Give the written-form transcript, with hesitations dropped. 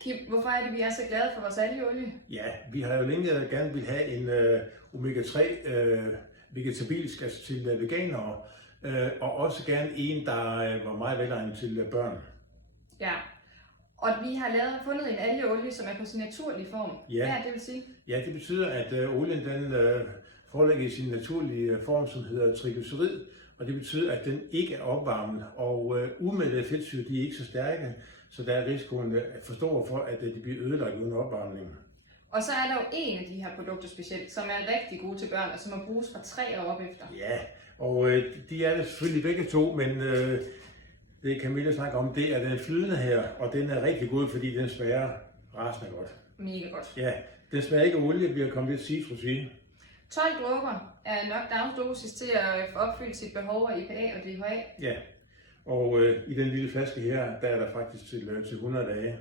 Kim, hvorfor er det, vi er så glade for vores algeolie? Ja, vi har jo længe gerne vil have en omega-3 vegetabilsk, altså til veganere, og også gerne en, der var meget velegnet til børn. Ja, og vi har fundet en algeolie, som er på sin naturlige form. Ja. Hvad er det vil sige? Ja, det betyder, at olien den foreligger i sin naturlige form, som hedder triglycerid, og det betyder, at den ikke er opvarmet, og umættede fedtsyre de er ikke så stærke, så der er risikoen for stor for, at de bliver ødelagt uden opvarmning. Og så er der jo en af de her produkter specielt, som er rigtig gode til børn, og som må bruges fra 3 år op efter. Ja, og de er det selvfølgelig begge to, men det Camilla snakker om, det er den flydende her, og den er rigtig god, fordi den smager rasende godt. Mega godt. Ja, den smager ikke af olie, vi har kommet lidt citrus i. 12 dråber er nok dagsdosis til at få opfyldt sit behov af EPA og DHA. Ja, og i den lille flaske her, der er der faktisk til 100 dage.